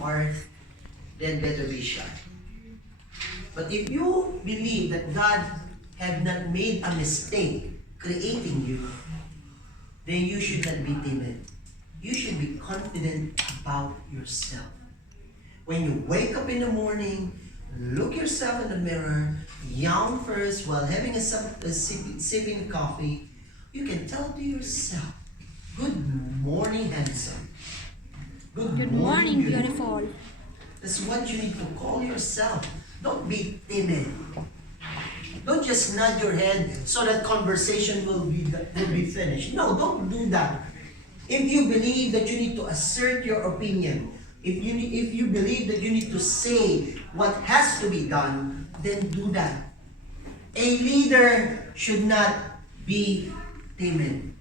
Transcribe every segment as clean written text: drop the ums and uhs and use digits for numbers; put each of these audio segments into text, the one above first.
part, then better be shy. But if you believe that God have not made a mistake creating you, then you should not be timid. You should be confident about yourself. When you wake up in the morning, look yourself in the mirror, yawn first while having sipping coffee, you can tell to yourself, "Good morning, handsome. Good morning, beautiful." That's what you need to call yourself. Don't be timid. Don't just nod your head so that conversation will be finished. No, don't do that. If you believe that you need to assert your opinion, if you believe that you need to say what has to be done, then do that. A leader should not be timid.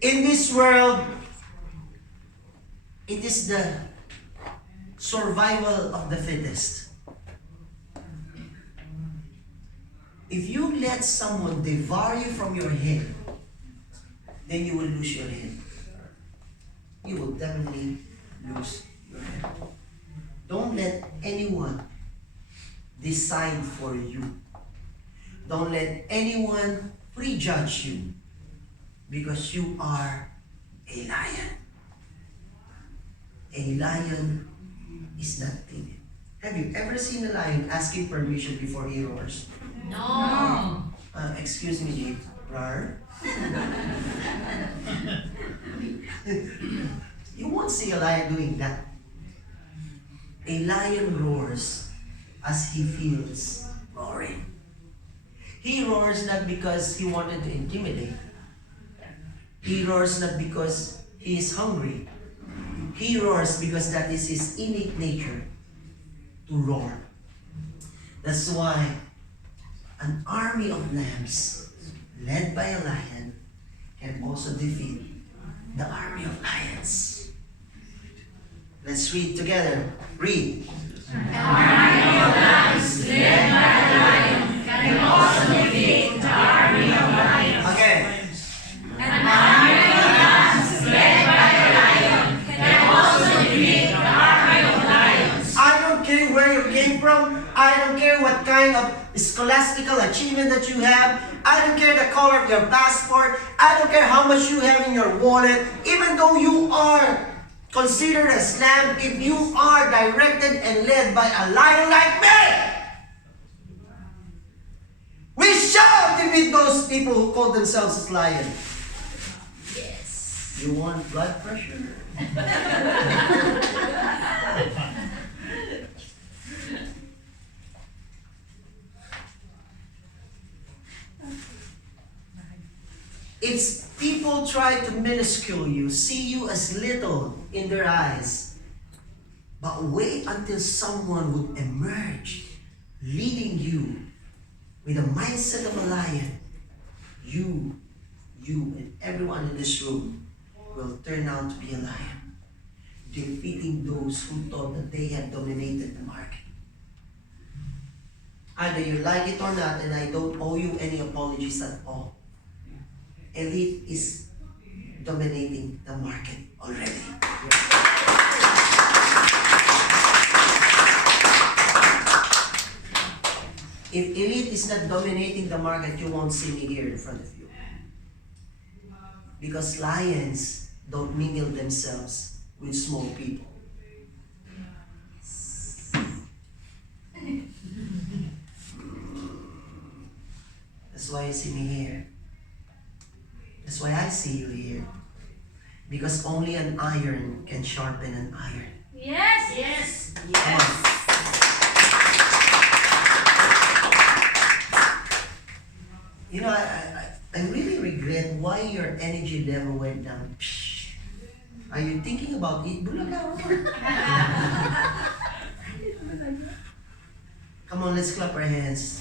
In this world, it is the survival of the fittest. If you let someone devour you from your head, then you will lose your head. You will definitely lose your head. Don't let anyone decide for you. Don't let anyone prejudge you because you are a lion. A lion is not timid. Have you ever seen a lion asking permission before he roars? No. Excuse me, Jake. Roar? You won't see a lion doing that. A lion roars as he feels roaring. He roars not because he wanted to intimidate. He roars not because he is hungry. He roars because that is his innate nature to roar. That's why an army of lambs led by a lion can also defeat the army of lions. Let's read together. Read. An army of lambs led by a lion can also defeat the army of lions. Okay. An army of lambs led by a lion can also defeat the army of lions. I don't care where you came from. I don't care what kind of scholastical achievement that you have. I don't care the color of your passport. I don't care how much you have in your wallet. Even though you are considered a lamb, if you are directed and led by a lion like me, we shall defeat those people who call themselves as lions. Yes. You want blood pressure? It's people try to minuscule you, see you as little in their eyes. But wait until someone would emerge, leading you with the mindset of a lion. You and everyone in this room will turn out to be a lion, defeating those who thought that they had dominated the market. Either you like it or not, and I don't owe you any apologies at all. Elite is dominating the market already. If elite is not dominating the market, you won't see me here in front of you. Because lions don't mingle themselves with small people. That's why you see me here. That's why I see you here. Because only an iron can sharpen an iron. Yes. Yes. Come on. You know, I really regret why your energy level went down. Psh. Are you thinking about it? Come on, let's clap our hands.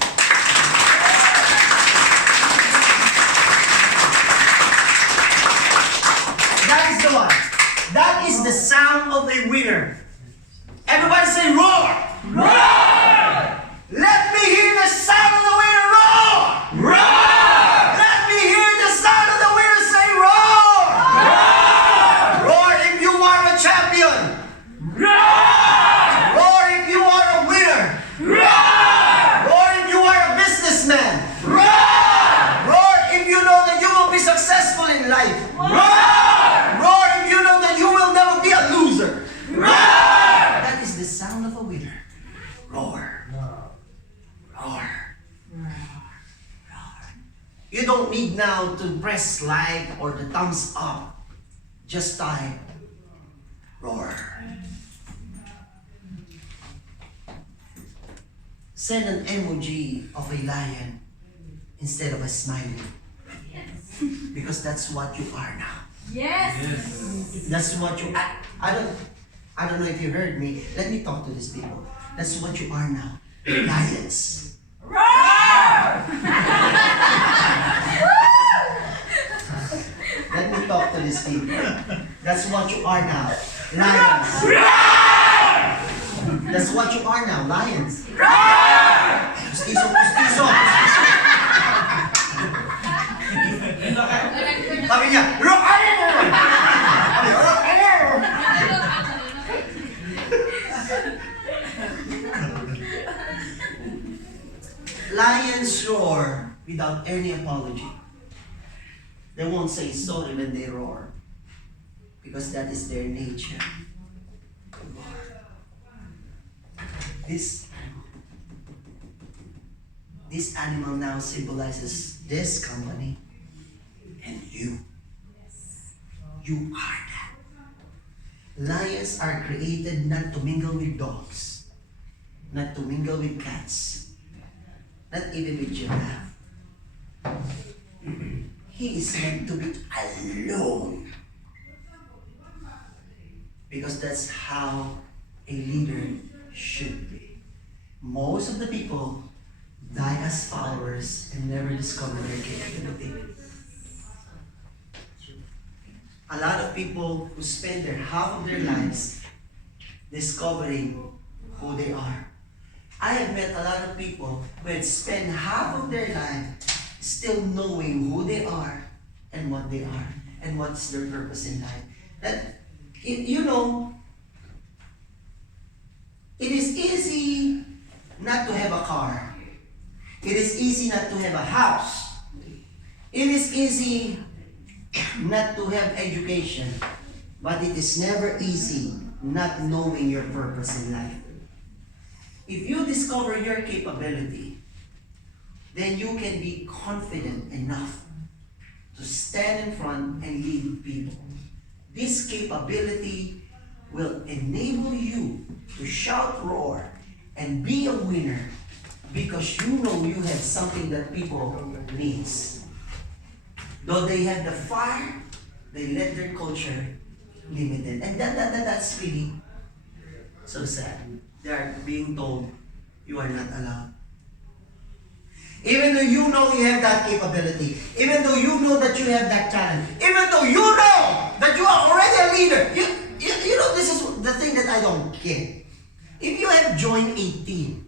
That is the one. That is the sound of a winner. Everybody say roar! Roar! Let me hear the sound of the winner roar! Roar! Let me hear the sound of the winner say roar! Roar! Roar now to press like or the thumbs up, just type roar. Send an emoji of a lion instead of a smiley. Because that's what you are now. Yes. That's what you are. I don't know if you heard me. Let me talk to these people. That's what you are now. Lions. Let me talk to these people. That's what you are now. Lions. That's what you are now. Lions. Pustiso, pustiso. Sabi niya, roar! Lions roar without any apology. They won't say sorry when they roar, because that is their nature. This animal now symbolizes this company and you. You are that. Lions are created not to mingle with dogs, not to mingle with cats, not even with giraffe. He is meant to be alone. Because that's how a leader should be. Most of the people die as followers and never discover their capability. A lot of people who spend their half of their lives discovering who they are. I have met a lot of people who had spent half of their life still knowing who they are and what they are and what's their purpose in life. That, you know, it is easy not to have a car. It is easy not to have a house. It is easy not to have education. But it is never easy not knowing your purpose in life. If you discover your capability, then you can be confident enough to stand in front and lead people. This capability will enable you to shout, roar, and be a winner because you know you have something that people needs. Though they have the fire, they let their culture limit it. And that's really so sad. They are being told, you are not allowed. Even though you know you have that capability, even though you know that you have that talent, even though you know that you are already a leader, you know, this is the thing that I don't get. If you have joined a team,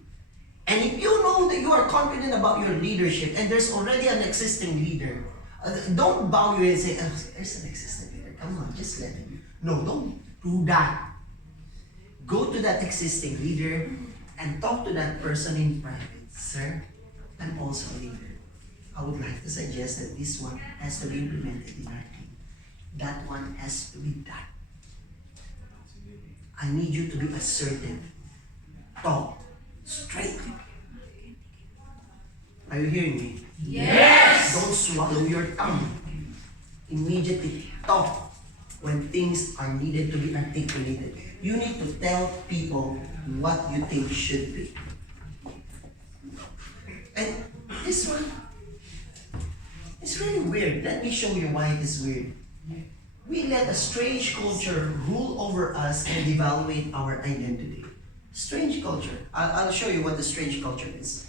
and if you know that you are confident about your leadership, and there's already an existing leader, don't bow your head and say, oh, there's an existing leader, come on, just let him. No, don't do that. Go to that existing leader and talk to that person in private. Sir, I'm also a leader. I would like to suggest that this one has to be implemented in our team. That one has to be done. I need you to be assertive. Talk straight. Are you hearing me? Yes. Don't swallow your tongue. Immediately talk when things are needed to be articulated. You need to tell people what you think should be. And this one, it's really weird. Let me show you why it is weird. We let a strange culture rule over us and devaluate our identity. Strange culture. I'll show you what the strange culture is.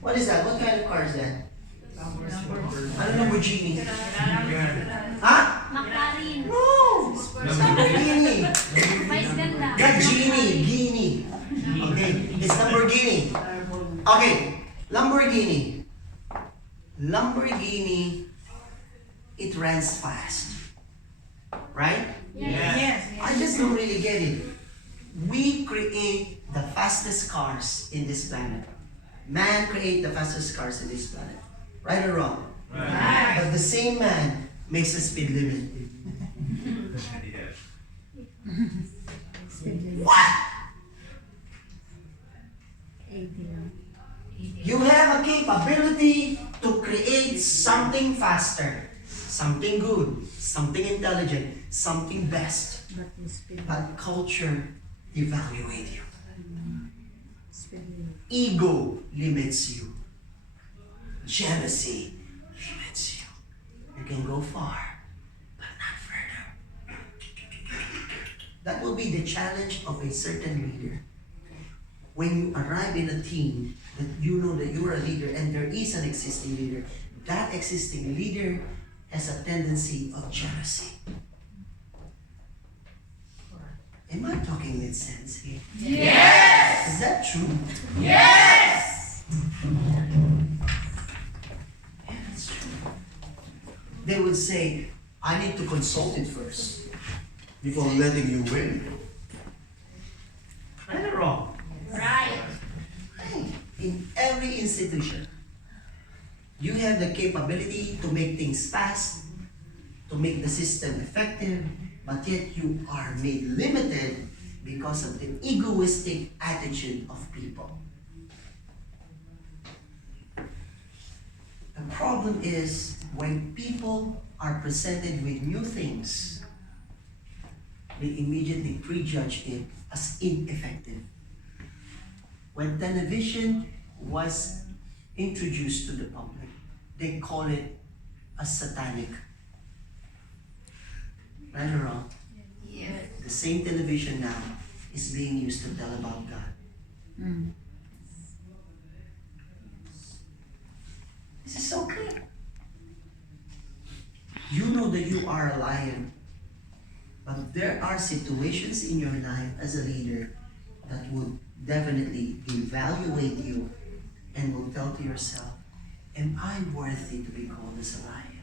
What is that? What kind of car is that? Ano Lamborghini? Huh? Makarin. No! Lamborghini. Mais ganda. Not genie, Guinea. Okay, it's Lamborghini. Okay, Lamborghini. Lamborghini, it runs fast. Right? Yes. I just don't really get it. We create the fastest cars in this planet. Man create the fastest cars in this planet. Right or wrong? Right. But the same man makes a speed limit. What? You have a capability to create something something faster, something good, something intelligent, something best. But culture devaluates you. Ego limits you. Jealousy limits you. You can go far, but not further. That will be the challenge of a certain leader. When you arrive in a team that you know that you are a leader and there is an existing leader, that existing leader has a tendency of jealousy. Am I talking with sense here? Yes! Is that true? Yes! Yeah, that's true. They would say, I need to consult it first before letting you win. Right or wrong? Right. Hey, in every institution, you have the capability to make things fast, to make the system effective, but yet you are made limited because of the egoistic attitude of people. The problem is when people are presented with new things, they immediately prejudge it as ineffective. When television was introduced to the public, they call it a satanic. Right or wrong? Yes. The same television now is being used to tell about God. This is so clear. You know that you are a lion, but there are situations in your life as a leader that would definitely evaluate you and will tell to yourself, am I worthy to be called as a lion?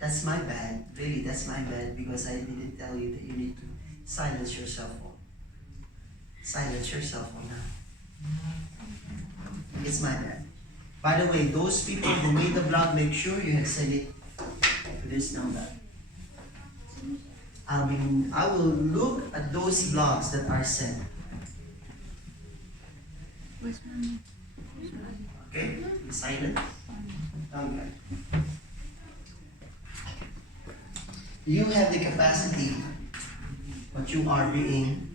That's my bad. Really, that's my bad because I didn't tell you that you need to silence your cell phone. Silence your cell phone now. It's my bad. By the way, those people who made the blog, make sure you have sent it to this number. I will look at those blogs that are sent. Okay? Be silent. Okay. You have the capacity, but you are being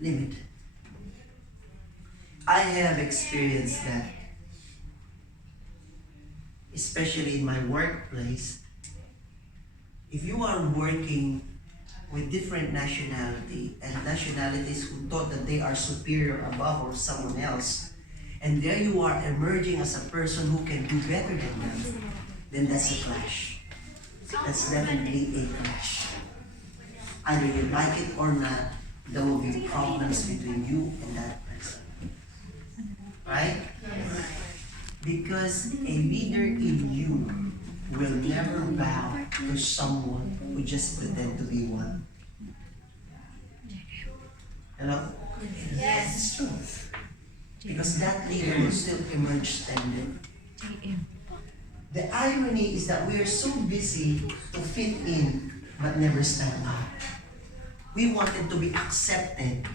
limited. I have experienced that, especially in my workplace. If you are working with different nationality and nationalities who thought that they are superior above or someone else, and there you are emerging as a person who can do better than them, then that's a clash. That's definitely a clash. Either you like it or not, there will be problems between you and that person. Right? Because a leader in you will never bow to someone who just pretend to be one. Hello? Yes. It's true. Because that leader will still emerge standing. The irony is that we are so busy to fit in but never stand out. We wanted to be accepted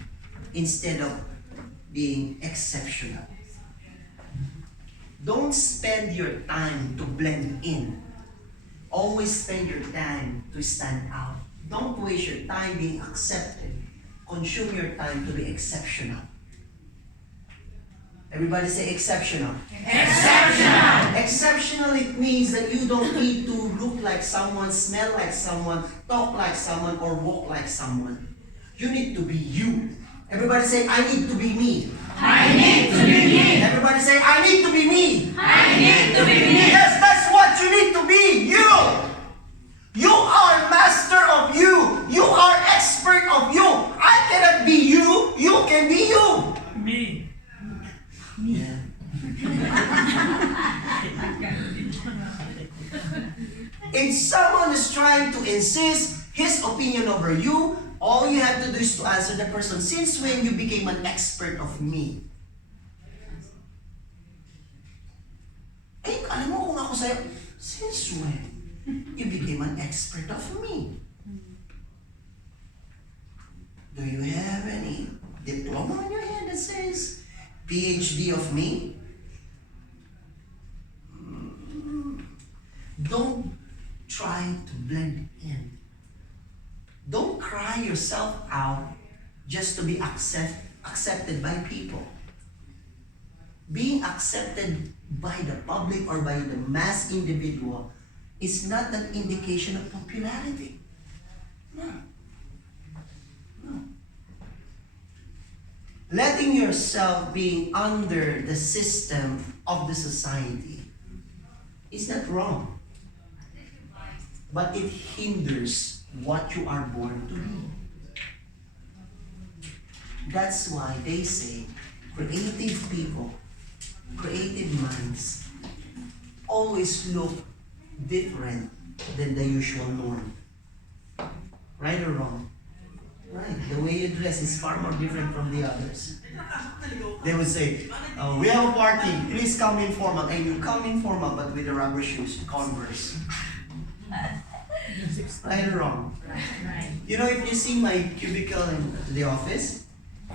instead of being exceptional. Don't spend your time to blend in. Always spend your time to stand out. Don't waste your time being accepted. Consume your time to be exceptional. Everybody say exceptional. Exceptional. Exceptional, it means that you don't need to look like someone, smell like someone, talk like someone, or walk like someone. You need to be you. Everybody say, I need to be me. I need to be me. Everybody say, I need to be me. I need to be me. Yes, that's what you need to be. You. You are master of you. You are expert of you. I cannot be you. You can be you. Me. Yeah. If someone is trying to insist his opinion over you, all you have to do is to answer the person, since when you became an expert of me? Eh, alam mo kung ako sa'yo, since when you became an expert of me? Do you have any diploma on your hand that says PhD of me? Don't try to blend in. Don't cry yourself out just to be accepted by people. Being accepted by the public or by the mass individual is not an indication of popularity. No. No. Letting yourself be under the system of the society is not wrong. But it hinders what you are born to be. That's why they say creative people, creative minds, always look different than the usual norm. Right or wrong? Right. The way you dress is far more different from the others. They would say, we have a party, please come in formal. And you come in formal but with the rubber shoes, Converse. Right or wrong? You know, if you see my cubicle in the office,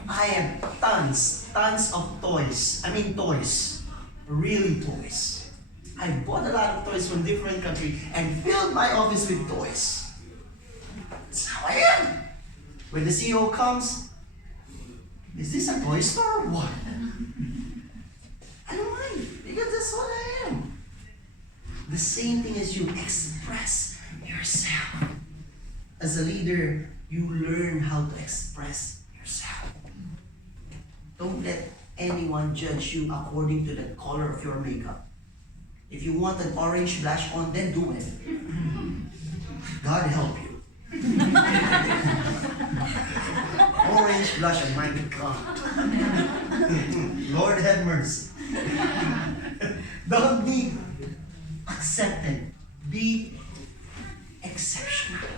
I have tons of toys. I mean toys. Really toys. I bought a lot of toys from different countries and filled my office with toys. That's how I am. When the CEO comes, is this a toy store or what? I don't mind, because that's what I am. The same thing as you express yourself. As a leader, you learn how to express yourself. Don't let anyone judge you according to the color of your makeup. If you want an orange blush on, then do it. God help you. Orange blush on my God. Lord have mercy. Don't be accepted. Be exceptional.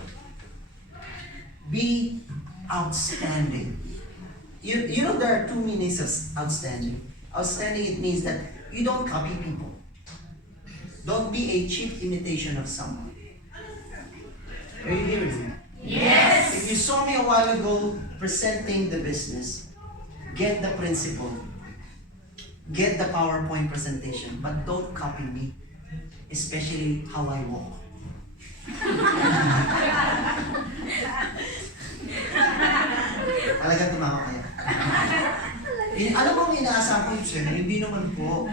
Be outstanding. You know there are two meanings of outstanding. Outstanding, it means that you don't copy people. Don't be a cheap imitation of someone. Are you hearing me? Yes. If you saw me a while ago presenting the business, get the principle, get the PowerPoint presentation, but don't copy me, especially how I walk. Talagang tumawa kayo. Alam mo, may inaasahan ko yun, hindi naman po.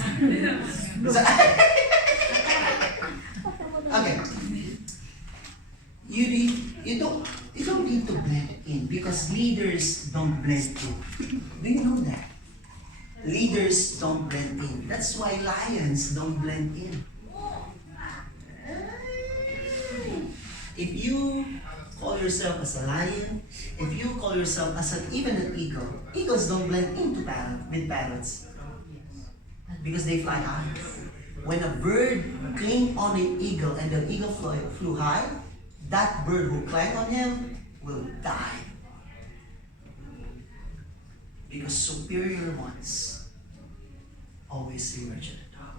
Okay. You don't need to blend in because leaders don't blend in. Do you know that? Leaders don't blend in. That's why lions don't blend in. If you call yourself as a lion, if you call yourself as even an eagle, eagles don't blend into with parrots because they fly high. When a bird clinged on an eagle and the eagle flew high, that bird who climbed on him will die. Because superior ones always emerge at the top.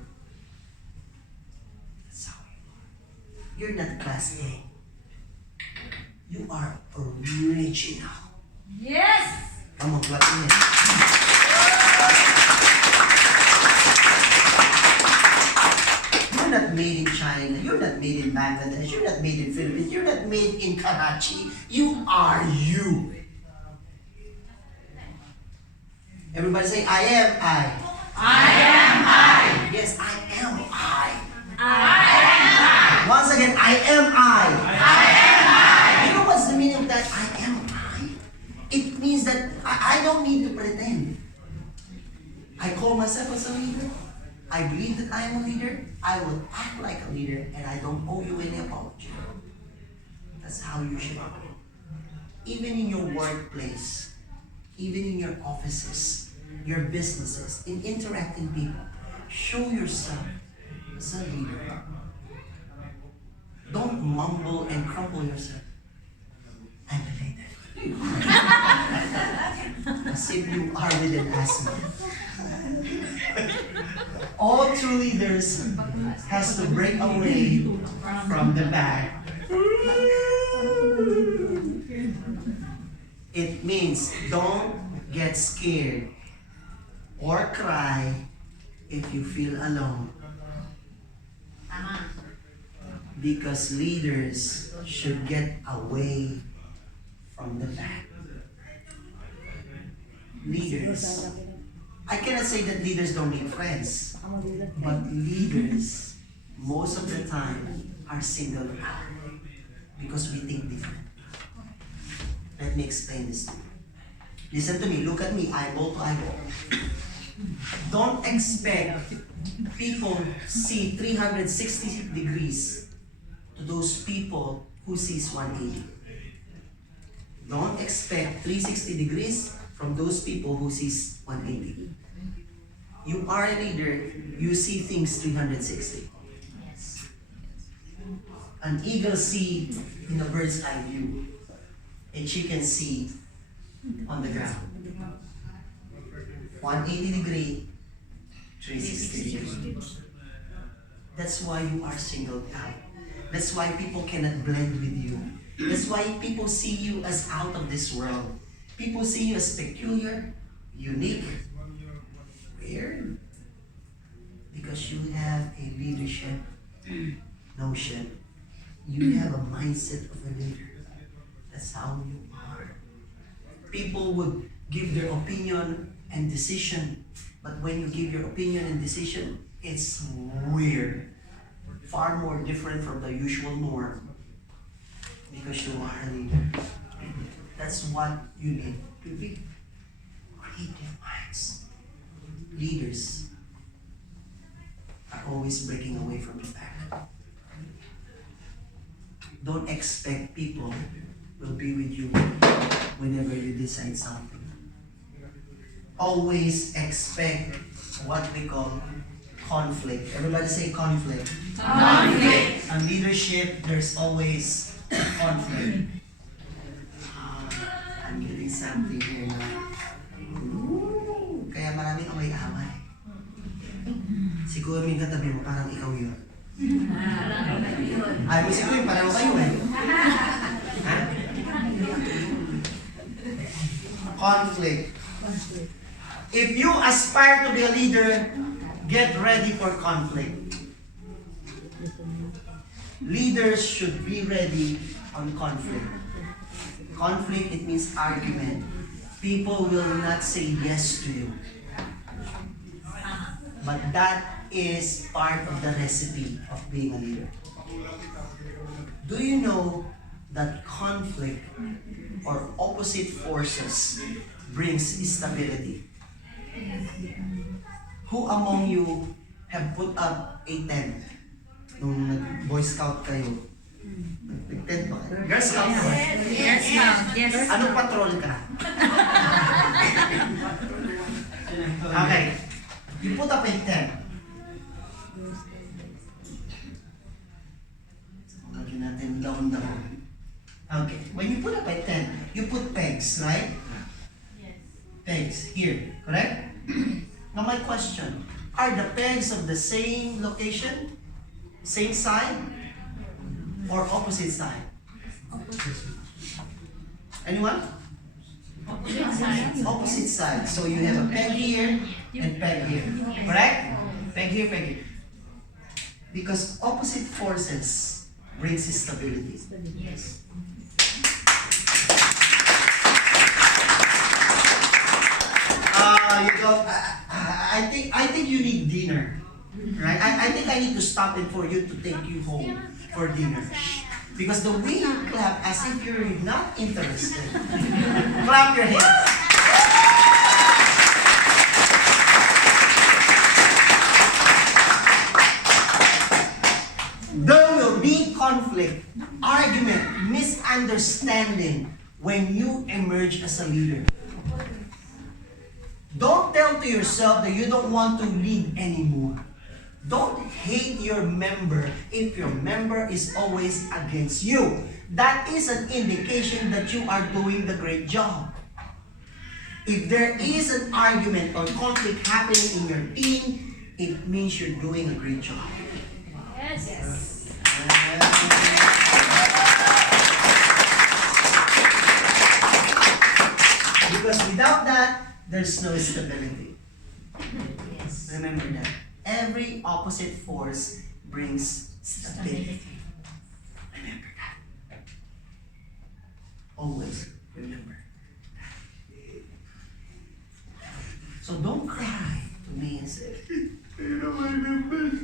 That's how you are. You're not class A. You are original. Yes. Come on, clap in. You're not made in China. You're not made in Bangladesh. You're not made in Philippines. You're not made in Karachi. You are you. Everybody say, I am I. I am I. Yes, I am I. I am I. Once again, I am I. I am I. You know what's the meaning of that? I am I. It means that I don't need to pretend. I call myself as a leader. I believe that I am a leader. I will act like a leader, and I don't owe you any apology. That's how you should operate. Even in your workplace, even in your offices, your businesses, in interacting people, show yourself as a leader. Don't mumble and crumple yourself. I'm a leader. As if you are with an asthma. All true leaders has to break away from the bag. It means don't get scared or cry if you feel alone. Because leaders should get away from the back. Leaders. I cannot say that leaders don't make friends, but leaders, most of the time, are singled out because we think different. Let me explain this to you. Listen to me, look at me, eyeball to eyeball. Don't expect people see 360 degrees to those people who sees 180. Don't expect 360 degrees from those people who sees 180. You are a leader, you see things 360. An eagle see in a bird's eye view. A chicken see on the ground. 180 degree, 360 degree. That's why you are singled out. That's why people cannot blend with you. That's why people see you as out of this world. People see you as peculiar, unique, weird. Because you have a leadership notion. You have a mindset of a leader. That's how you are. People would give their opinion and decision, but when you give your opinion and decision, it's weird. Far more different from the usual norm. Because you are a leader. That's what you need to be. Creative minds. Leaders are always breaking away from the pack. Don't expect people will be with you whenever you decide something. Always expect what we call conflict. Everybody say conflict. Conflict. In leadership, there's always conflict. I'm getting something here now. Ooh, kaya maraming away-away. Siguro yung katabi mo, parang ikaw yun. Ay, mo siguro yung parang kayo eh. Ha? Conflict. If you aspire to be a leader, get ready for conflict. Leaders should be ready on conflict. Conflict, it means argument. People will not say yes to you. But that is part of the recipe of being a leader. Do you know that conflict or opposite forces brings stability? Who among you have put up a tent nung nag-Boy Scout kayo? Nag-tent ba kayo? Girl Scout ba? Yes, ma'am. Yes. Anong patrol ka? Okay. You put up a tent. Lagyan natin down. Okay. When you put up a tent, you put pegs, right? Yes. Pegs here, correct? Now my question, are the pegs of the same location, same side, or opposite side? Anyone? Opposite side. Opposite side. So you have a peg here and peg here, correct? Peg here, peg here. Because opposite forces brings stability. Yes. You go. I think you need dinner, right? I think I need to stop it for you to take you home for dinner, because the way you clap as if you're not interested. Clap your hands. There will be conflict, argument, misunderstanding when you emerge as a leader. Don't tell to yourself that you don't want to lead anymore. Don't hate your member if your member is always against you. That is an indication that you are doing the great job. If there is an argument or conflict happening in your team, it means you're doing a great job. Yes. Because without that, there's no stability. Yes. Remember that. Every opposite force brings stability. Remember that. Always remember. So don't cry to me and say, you know my members.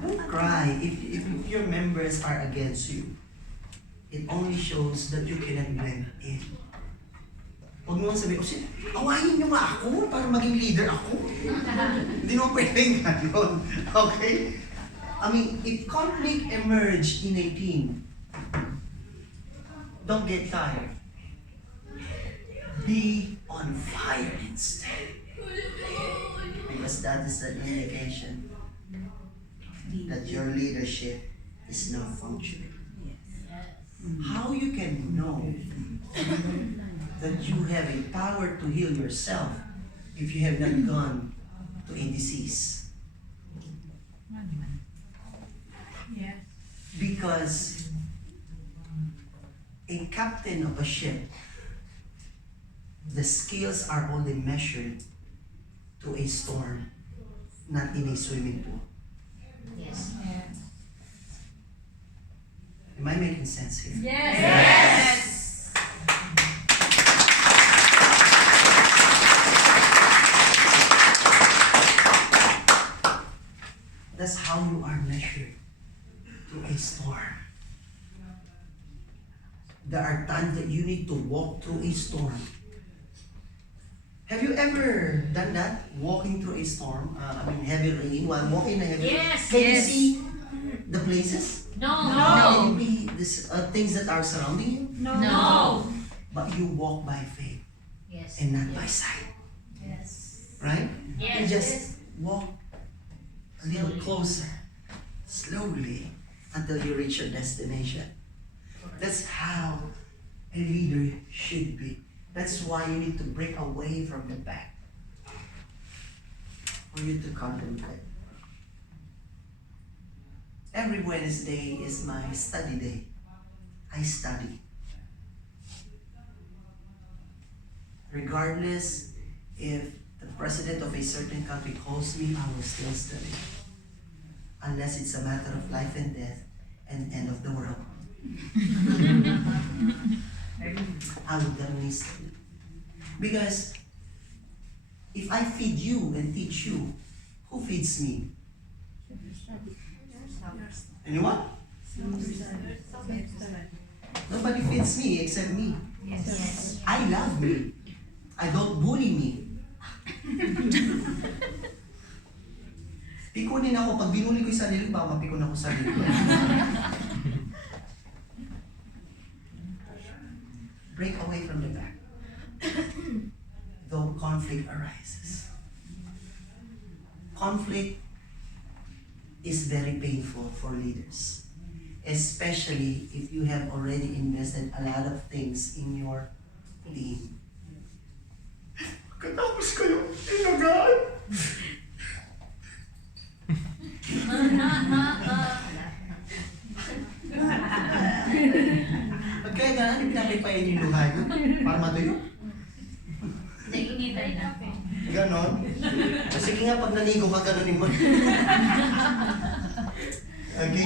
Don't cry if your members are against you. It only shows that you cannot blend in. Huwag mo sabihin, awayin niyo nga ako para maging leader ako. Hindi mo pwedeng gano'n. Okay? I mean, if conflict emerge in a team, don't get tired. Be on fire instead. Because that is an indication that your leadership is not functioning. How you can know that you have a power to heal yourself if you have not gone to a disease? Because a captain of a ship, the skills are only measured to a storm, not in a swimming pool. Yes. Am I making sense here? Yes. Yes. That's how you are measured to a storm. There are times that you need to walk through a storm. Have you ever done that? Walking through a storm? Heavy rain while walking in a heavy rain? Yes. Can you Yes. see the places? No. Can you be this, things that are surrounding you? No. But you walk by faith Yes. and not by sight. Yes. Right? Yes. You just walk a little closer, slowly, until you reach your destination. That's how a leader should be. That's why you need to break away from the back for you to contemplate. Every Wednesday is my study day. I study. Regardless if the president of a certain country calls me, I will still study. Unless it's a matter of life and death and end of the world. I will definitely study. Because if I feed you and teach you, who feeds me? Anyone? Nobody feeds me except me. Yes. I love me. I don't bully me. Pikunin ako. Pag binuli ko yung sarili, baka mapikon ako sa sarili. Break away from the back. Though conflict arises. Conflict is very painful for leaders. Especially if you have already invested a lot of things in your team. Katapos kayo, inagaan. Ba't kaya gano'n, hindi pinapipayin yung luha nyo? Para matuyo? Nainitay na po. Ganon? Sige nga, pag naligo ka, ganonin mo. Okay?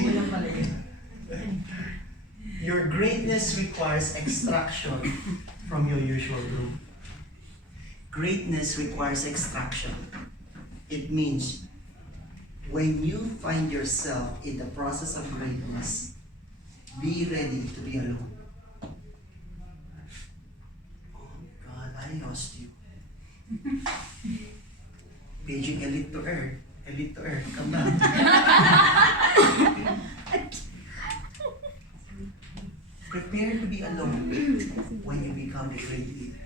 Your greatness requires extraction from your usual group. Greatness requires extraction. It means when you find yourself in the process of greatness, be ready to be alone. Oh God, I lost you. Paging elite to earth, come back. Prepare to be alone when you become a great leader.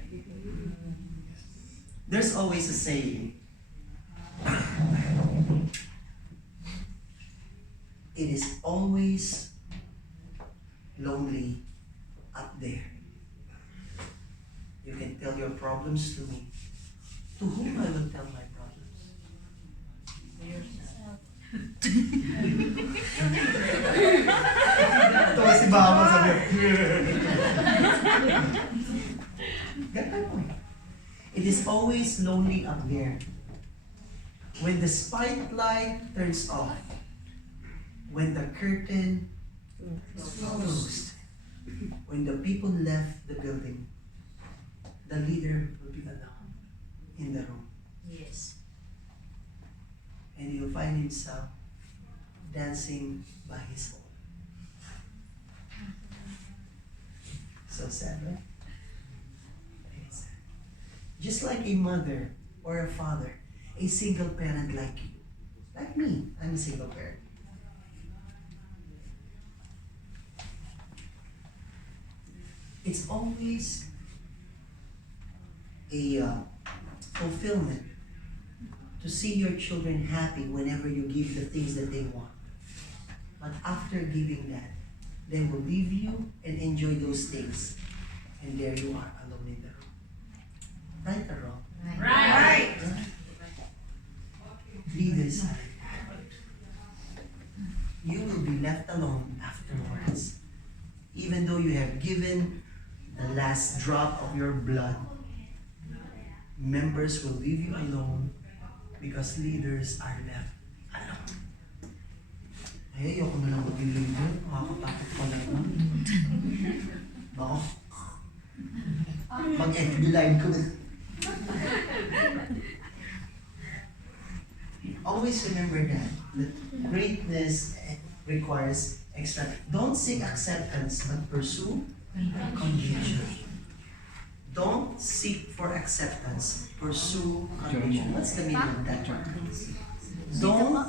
There's always a saying, it is always lonely up there. You can tell your problems to me. To whom I will tell my problems? Get my point? It is always lonely up there. When the spotlight turns off, when the curtain closed, when the people left the building, the leader will be alone in the room. Yes. And he'll find himself dancing by his own. So sad, right? Very sad. Just like a mother or a father, a single parent like you, like me, I'm a single parent. It's always a fulfillment to see your children happy whenever you give the things that they want. But after giving that, they will leave you and enjoy those things. And there you are alone in the room. Right or wrong? Right. Leaders, you will be left alone afterwards. Even though you have given the last drop of your blood, members will leave you alone because leaders are left alone. Ay, ayoko na lang maging leader. Makakatakot pala na. Bako. Mag-FB live ko na. Always remember that greatness requires extra. Don't seek acceptance, but pursue conviction. Don't seek for acceptance, pursue conviction. What's the meaning of that? Don't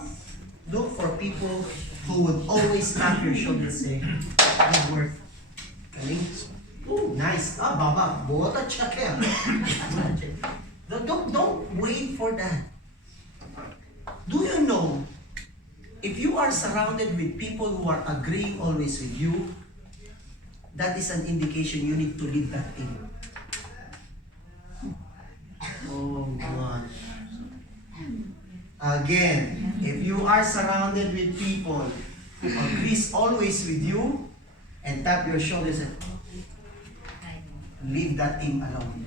look for people who would always tap your shoulder and say, good work. Galing. Oh, nice. Ah, baba. Bota check yan. Don't wait for that. Do you know, if you are surrounded with people who are agreeing always with you, that is an indication you need to leave that thing. Oh God. Again, if you are surrounded with people who agrees always with you and tap your shoulders and leave that thing alone.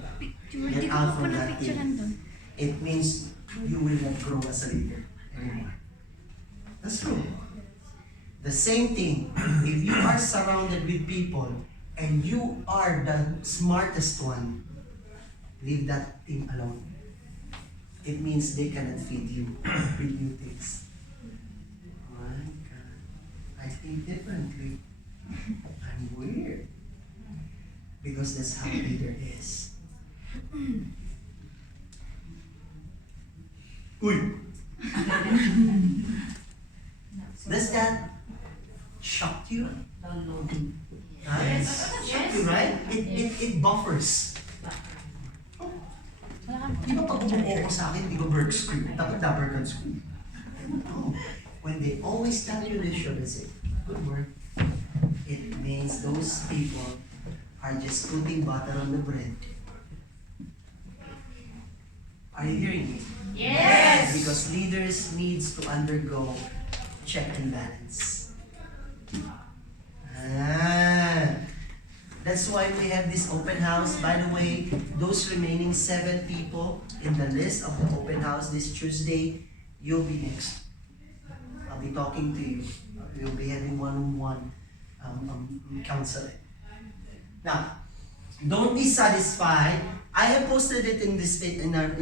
Get out from that thing. It means you will not grow as a leader anymore. That's true. The same thing, if you are surrounded with people and you are the smartest one, leave that thing alone. It means they cannot feed you with new things. My God, I think differently. I'm weird. Because that's how a leader is. Uy! Does that shock you? Yes. Shock you, right? It buffers. Di ba pag umuo ko sa akin, di ko Berg screen. Dapat na Berg screen. No. When they always tell you they should say, good work, it means those people are just putting butter on the bread. Are you hearing me? Yes. Because leaders needs to undergo check and balance. That's why we have this open house. By the way, those remaining 7 people in the list of the open house this Tuesday, you'll be next. I'll be talking to you. We'll be having one-on-one counseling. Now, don't be satisfied. I have posted it in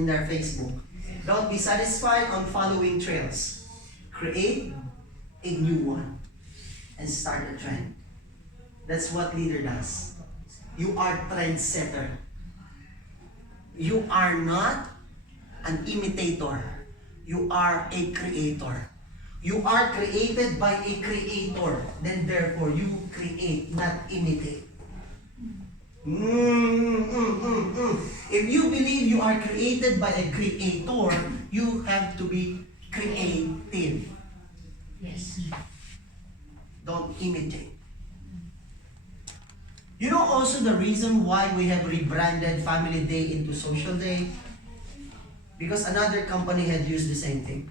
our Facebook. Don't be satisfied on following trails. Create a new one and start a trend. That's what leader does. You are trendsetter. You are not an imitator. You are a creator. You are created by a creator. Then therefore, you create, not imitate. If you believe you are created by a creator, you have to be creative. Yes. Don't imitate. You know also the reason why we have rebranded Family Day into Social Day? Because another company had used the same thing.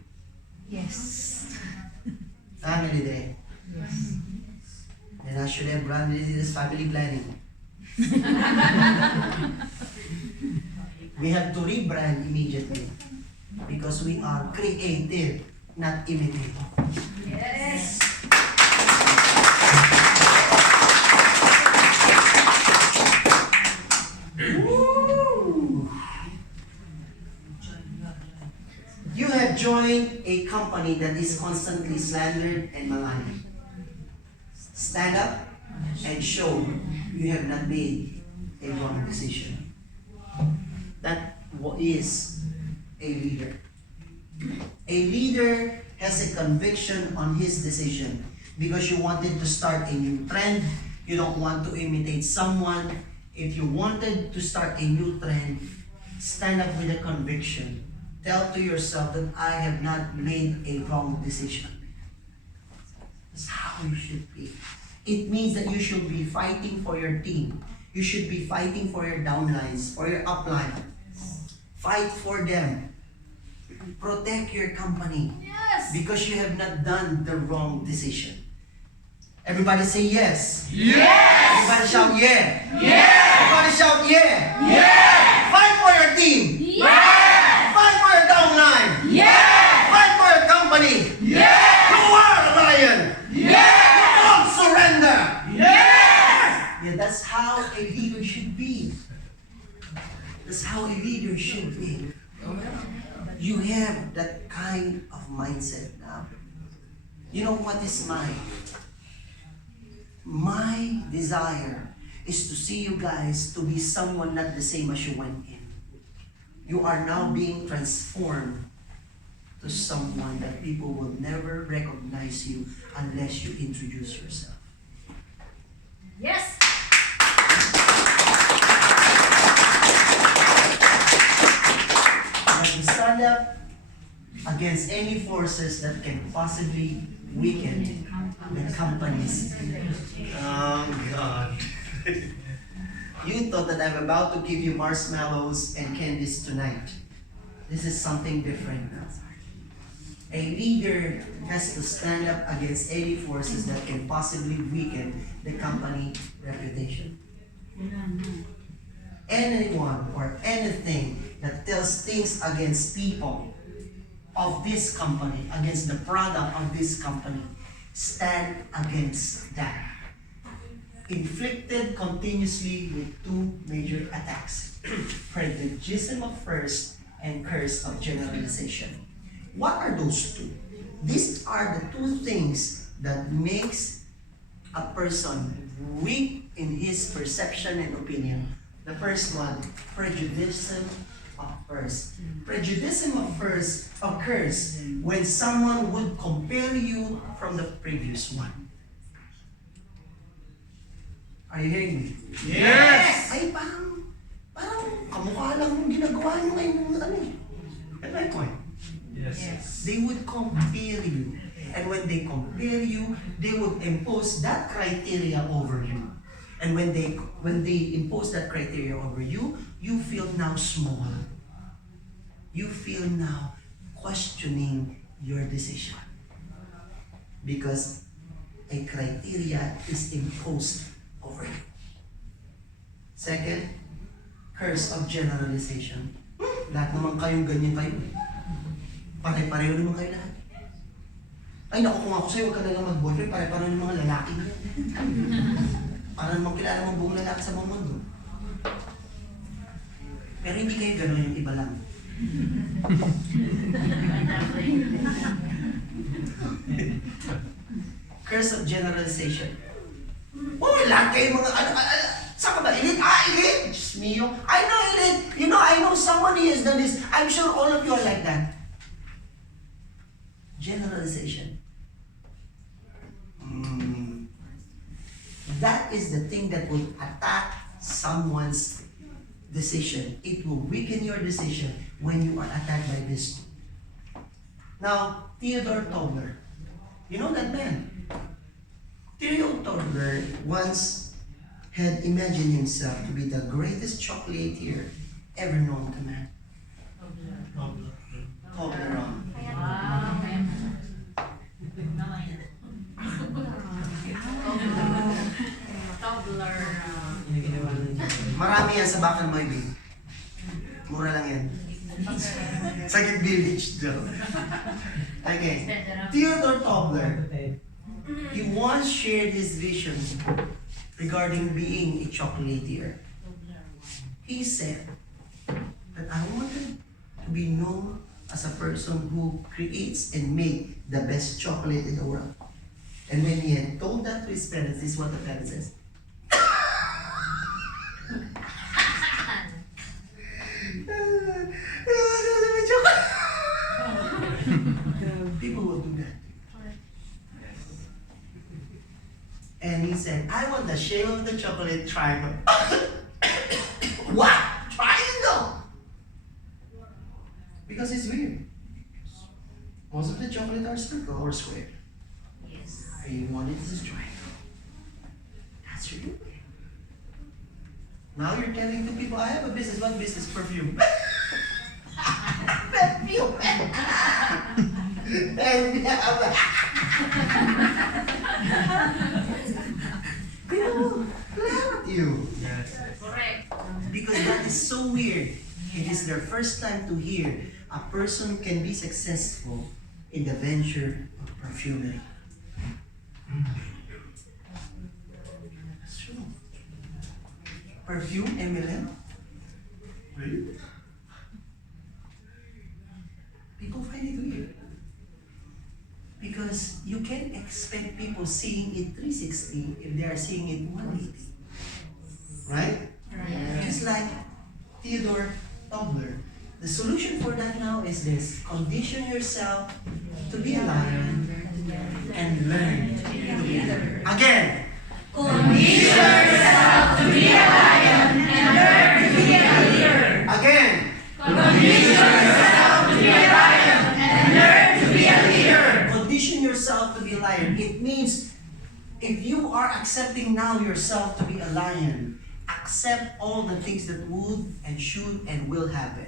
Yes. Family Day. Yes. And I should have branded it as Family Planning. We have to rebrand immediately because we are creative, not imitative. Yes. Woo! You have joined a company that is constantly slandered and maligned. Stand up and show you have not made a wrong decision. That is a leader. A leader has a conviction on his decision because you wanted to start a new trend. You don't want to imitate someone. If you wanted to start a new trend, stand up with a conviction. Tell to yourself that I have not made a wrong decision. That's how you should be. It means that you should be fighting for your team. You should be fighting for your downlines, for your upline. Fight for them. Protect your company. Yes. Because you have not done the wrong decision. Everybody say yes. Yes. Everybody shout yeah. Yes. Everybody shout yeah. Yes. Fight for your team. Yes. Fight for your downline. Yes. Fight for your company. Yes. You are a lion. Yes. Don't surrender. Yes. Yeah, that's how a leader should be. That's how a leader should be. You have that kind of mindset now. You know what is mine? My desire is to see you guys to be someone not the same as you went in. You are now being transformed to someone that people will never recognize you unless you introduce yourself. Yes. When you stand up against any forces that can possibly weaken the companies. Oh God. You thought that I'm about to give you marshmallows and candies tonight. This is something different now. A leader has to stand up against any forces that can possibly weaken the company reputation. Anyone or anything that tells things against people of this company, against the product of this company, stand against that. Inflicted continuously with two major attacks, prejudicism of first and curse of generalization. What are those two? These are the two things that makes a person weak in his perception and opinion. The first one, prejudicism of first. Prejudicism of first occurs when someone would compare you from the previous one. Are you hearing me? Yes. Ay, parang kamukha lang yung ginagawa nyo ngayon ng ano eh. Get my point? Yes. They would compare you. And when they compare you, they would impose that criteria over you. And when they impose that criteria over you, you feel now small. You feel now questioning your decision. Because a criteria is imposed over you. Second, curse of generalization. Lahat naman kayong ganyan kayo. Pare-pareho naman kayo lahat. Ay, naku, kung ako sa'yo, huwag ka na lang mag-boyfriend. Pare-pareho ng mga lalaki na yan. Para naman kilala mong buong lalaki sa buong mundo. Pero hindi kayo gano'n, yung iba lang. Curse of generalization. Oh, lahat kayo mga, saan ka ba? Elite? Elite! Diyos mio. I know elite. You know, I know someone who has done this. I'm sure all of you are like that. Generalization. That is the thing that will attack someone's decision. It will weaken your decision when you are attacked by this. Now, Theodore Tobler. You know that man? Theodore Tobler once had imagined himself to be the greatest chocolatier ever known to man. Toblerone. Marami yan sa Bakan Moybig. Mura lang yan. Sakit Village daw. Okay. Theodore Tobler, he once shared his vision regarding being a chocolatier. He said that I wanted to be known as a person who creates and makes the best chocolate in the world. And when he had told that to his parents, this is what the parents says. People will do that. And he said, I want the shape of the chocolate triangle. What? Triangle? Because it's weird. Most of the chocolate are circle or square. Yes. And you want it as a triangle. That's really weird. Now you're telling the people, I have a business. What business? Perfume. Perfume. And people laugh at you. Correct. Because that is so weird. It is their first time to hear a person can be successful in the venture of perfumery. That's true. Perfume, MLM? Really? People find it weird. Because you can't expect people seeing it 360 if they are seeing it 180. Right? Right. Just like Theodore Tobler. The solution for that now is this. Condition yourself to be a lion and learn to be a leader. Again. Condition yourself to be a lion and learn to be a leader. Again. Condition yourself to be a lion and learn to be a leader. Condition yourself to be a lion. It means if you are accepting now yourself to be a lion, accept all the things that would and should and will happen.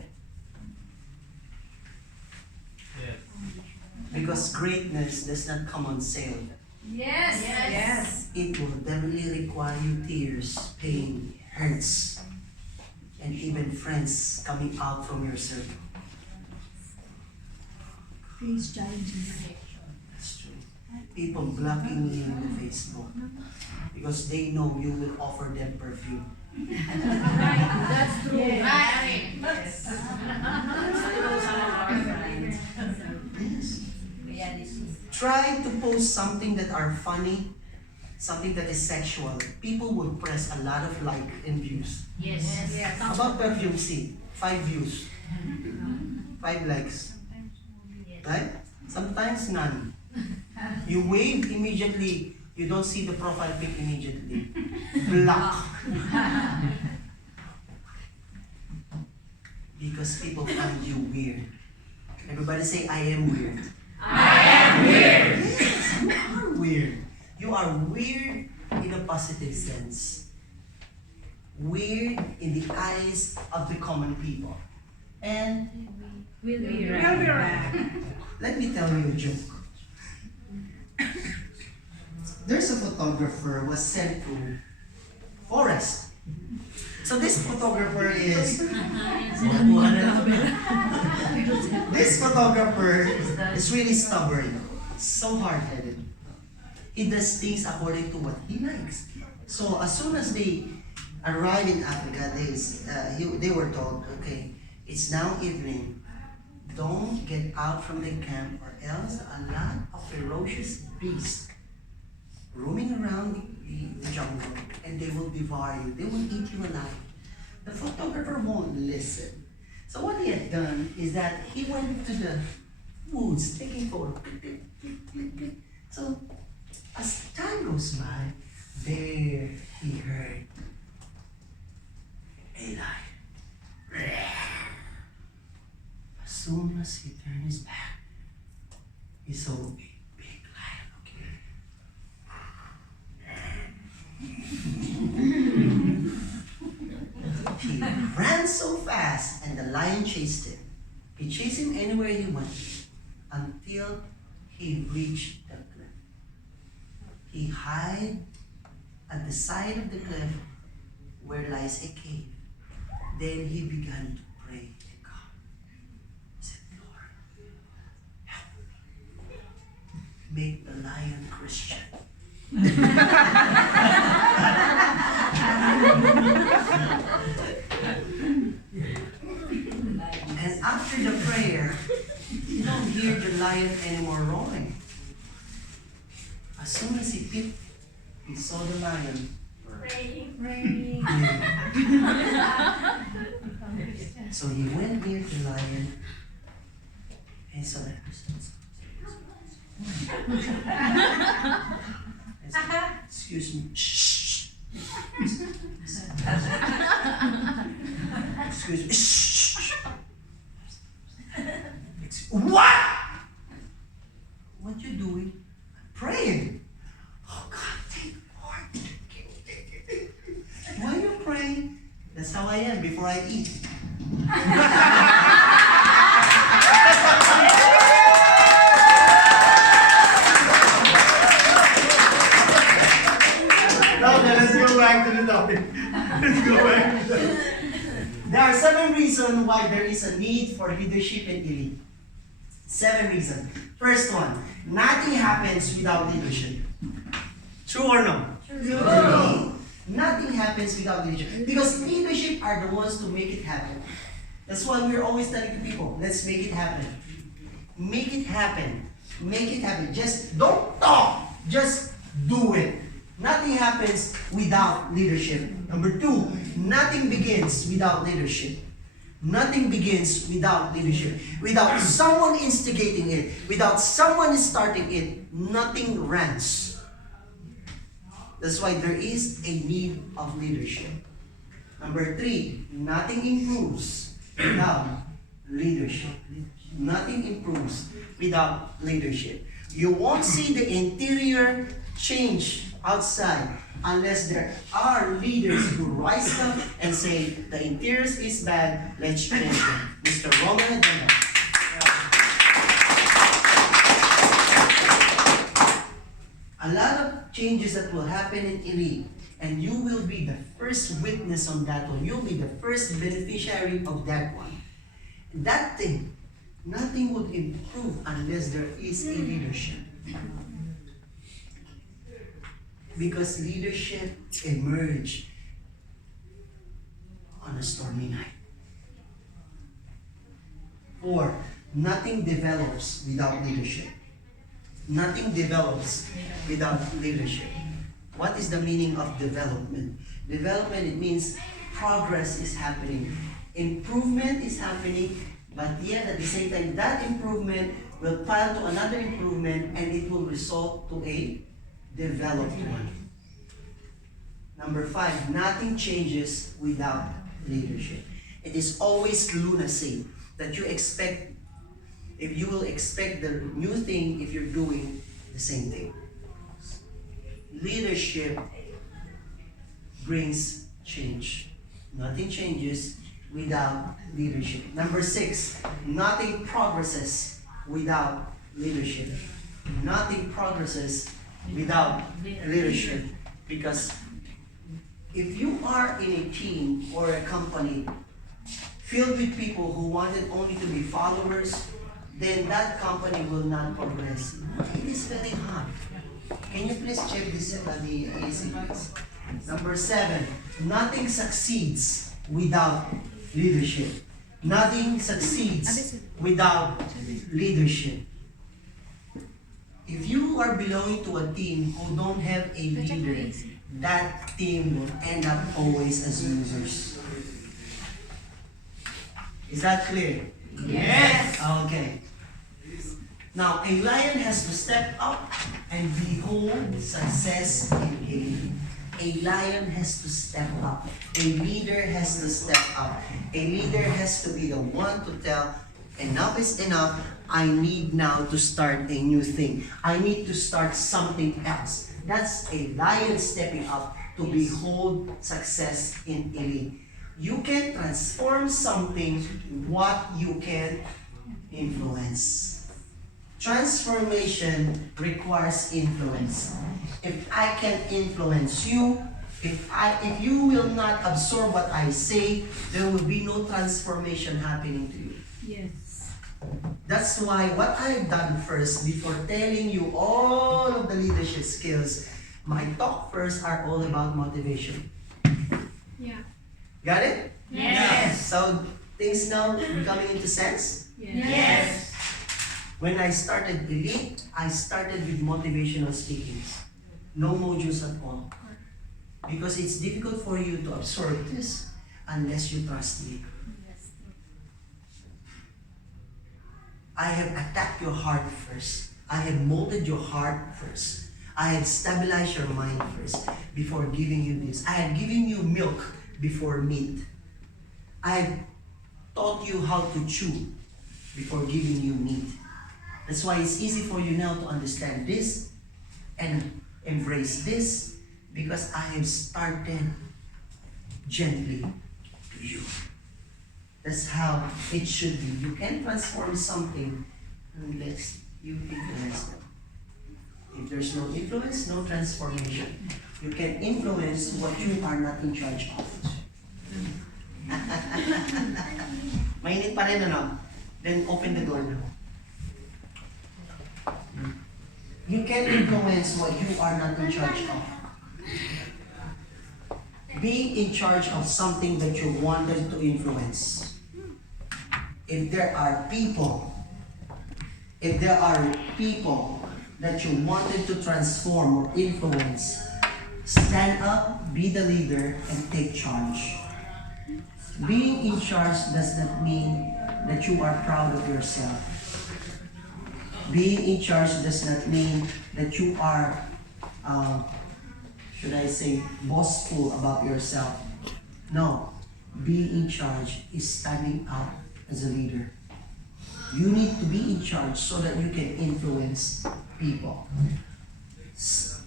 Because greatness does not come on sale. Yes. Yes. It will definitely require you tears, pain, hurts, and even friends coming out from your circle. Face challenges. That's true. People blocking you on Facebook because they know you will offer them perfume. That's true. Right. Yes. Try to post something that are funny, something that is sexual. People would press a lot of like and views. Yes. How about perfume seed? 5 views. 5 likes. Right? Sometimes none. You wave immediately, you don't see the profile pic immediately. Block. Because people find you weird. Everybody say, I am weird. I am weird. Yes, you are weird. You are weird in a positive sense. Weird in the eyes of the common people. And We'll be right back. let me tell you a joke. There's a photographer was sent to forest. So this photographer is this photographer is really stubborn, so hard-headed. He does things according to what he likes. So as soon as they arrived in Africa, they were told, okay, it's now evening. Don't get out from the camp or else a lot of ferocious beasts roaming around the jungle and they will devour you. They will eat you alive. The photographer won't listen. So what he had done is that he went to the woods taking photos. Click, click, click, click, click. So as time goes by, there he heard a lion. As soon as he turned his back, he saw a big lion. He ran so fast and the lion chased him. He chased him anywhere he went until he reached the cliff. He hid at the side of the cliff where lies a cave. Then he began to pray to God. He said, Lord, help me. Make the lion Christian. And after the prayer, you don't hear the lion anymore roaring. As soon as he peeped, he saw the lion. Praying. So he went near the lion and he saw that excuse me. Shh. Excuse me. Shh. What? What you doing? Praying. Oh God, take Lord. Why are you praying? That's how I am before I eat. Okay, let's go back to the topic. Let's go back to the... There are 7 reasons why there is a need for leadership in elite. 7 reasons. First one, nothing happens without leadership. True or no? True. Nothing happens without leadership. Because leadership are the ones to make it happen. That's why we're always telling people, let's make it happen. Make it happen. Make it happen. Just don't talk. Just do it. Nothing happens without leadership. Number 2, nothing begins without leadership. Nothing begins without leadership. Without someone instigating it, without someone starting it, nothing runs. That's why there is a need of leadership. Number 3, nothing improves without leadership. Nothing improves without leadership. You won't see the interior change outside unless there are leaders who rise up and say, the interior is bad, let's change it. Mr. Roman Adena. A lot of changes that will happen in elite, and you will be the first witness on that one. You'll be the first beneficiary of that one. That thing, nothing would improve unless there is a leadership. Because leadership emerged on a stormy night. 4, nothing develops without leadership. Nothing develops without leadership. What is the meaning of development? Development, it means progress is happening. Improvement is happening, but yet at the same time, that improvement will pile to another improvement and it will result to a developed one. Number 5, nothing changes without leadership. It is always lunacy that you expect, if you will expect the new thing if you're doing the same thing. Leadership brings change. Nothing changes without leadership. Number 6, nothing progresses without leadership. Nothing progresses without leadership. Because if you are in a team or a company filled with people who wanted only to be followers, then that company will not progress. It is very hard. Can you please check this the AC, please? Number 7, nothing succeeds without leadership. Nothing succeeds without leadership. If you are belonging to a team who don't have a leader, that team will end up always as losers. Is that clear? Yes. Okay. Now, a lion has to step up and behold success in him. A lion has to step up. A leader has to step up. A leader has to be the one to tell, enough is enough. I need now to start a new thing. I need to start something else. That's a lion stepping up to behold success in elite. You can transform something what you can influence. Transformation requires influence. If I can influence you, If you will not absorb what I say, there will be no transformation happening to you. Yes. That's why what I've done first, before telling you all of the leadership skills, my talk first are all about motivation. Yeah. Got it? Yes. So things now becoming into sense. Yes. When I started Elite, I started with motivational speakings. No modules at all. Because it's difficult for you to absorb this unless you trust me. I have attacked your heart first. I have molded your heart first. I have stabilized your mind first before giving you this. I have given you milk before meat. I have taught you how to chew before giving you meat. That's why it's easy for you now to understand this and embrace this, because I have started gently to you. That's how it should be. You can transform something unless you influence them. If there's no influence, no transformation. You can influence what you are not in charge of. Mainit pa rin, ano? Then open the door now. You can influence what you are not in charge of. Be in charge of something that you wanted to influence. If there are people that you wanted to transform or influence, stand up, be the leader, and take charge. Being in charge does not mean that you are proud of yourself. Being in charge does not mean that you are, should I say, boastful about yourself. No, being in charge is standing up as a leader. You need to be in charge so that you can influence people.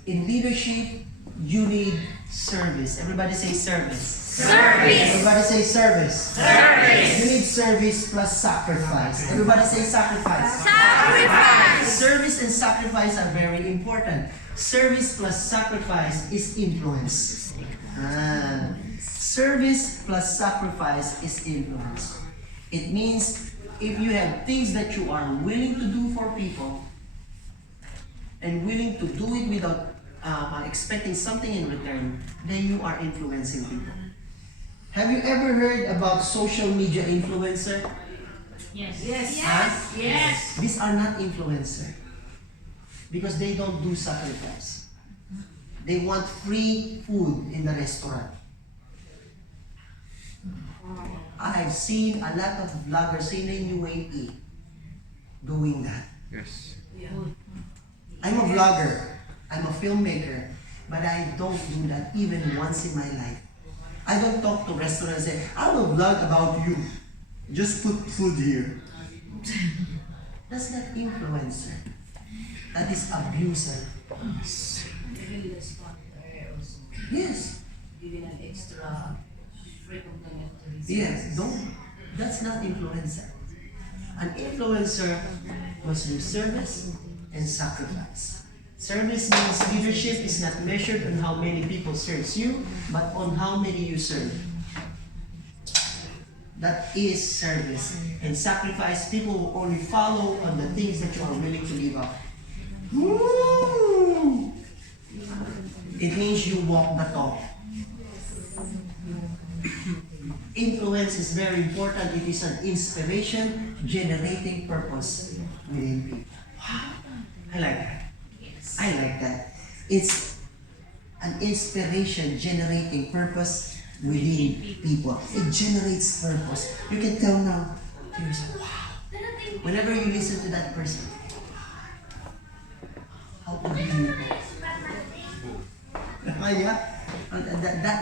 In leadership, you need service. Everybody say service. Service. Everybody say service. Service. You need service plus sacrifice. Everybody say sacrifice. Sacrifice. Service and sacrifice are very important. Service plus sacrifice is influence. Service plus sacrifice is influence. It means if you have things that you are willing to do for people and willing to do it without expecting something in return, then you are influencing people. Have you ever heard about social media influencer? Yes. Yes. Huh? Yes. These are not influencer because they don't do sacrifice. They want free food in the restaurant. I've seen a lot of vloggers in the UAE doing that. Yes. I'm a vlogger, I'm a filmmaker, but I don't do that even once in my life. I don't talk to restaurants and say, I will vlog about you. Just put food here. That's not influencer. That is abuser. Giving the sponsor also. Yes. Giving an extra free complimentary. Yes. Don't. That's not influencer. An influencer must do service and sacrifice. Service means leadership is not measured on how many people serves you, but on how many you serve. That is service. And sacrifice, people will only follow on the things that you are willing to give up. Woo! It means you walk the talk. Influence is very important. It is an inspiration generating purpose within people. Wow, I like that. I like that. It's an inspiration generating purpose within people. It generates purpose. You can tell now to yourself, wow. Whenever you listen to that person, how could you? Yeah?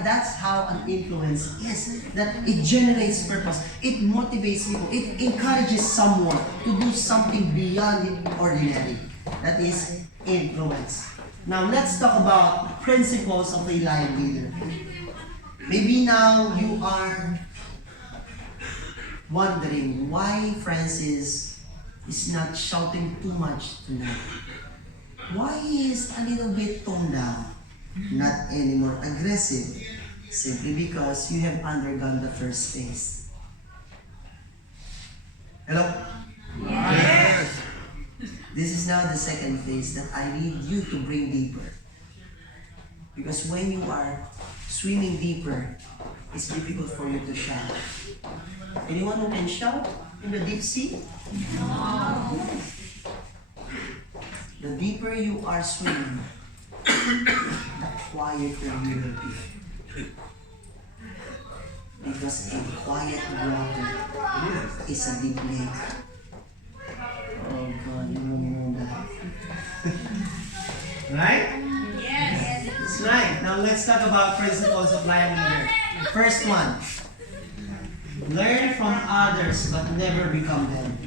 That's how an influence is. That it generates purpose. It motivates people. It encourages someone to do something beyond the ordinary. That is influence. Now let's talk about principles of a lion leader. Maybe now you are wondering why Francis is not shouting too much tonight. Why he is a little bit toned down? not anymore aggressive, simply because you have undergone the first phase. Hello? Yes. This is now the second phase that I need you to bring deeper. Because when you are swimming deeper, it's difficult for you to shout. Anyone who can shout in the deep sea? No. The deeper you are swimming, the quieter you will be. Because a quiet water is a deep lake. Oh God, you don't know that. Right? Yes. That's right. Now let's talk about principles of lion leader. First one. Learn from others but never become them.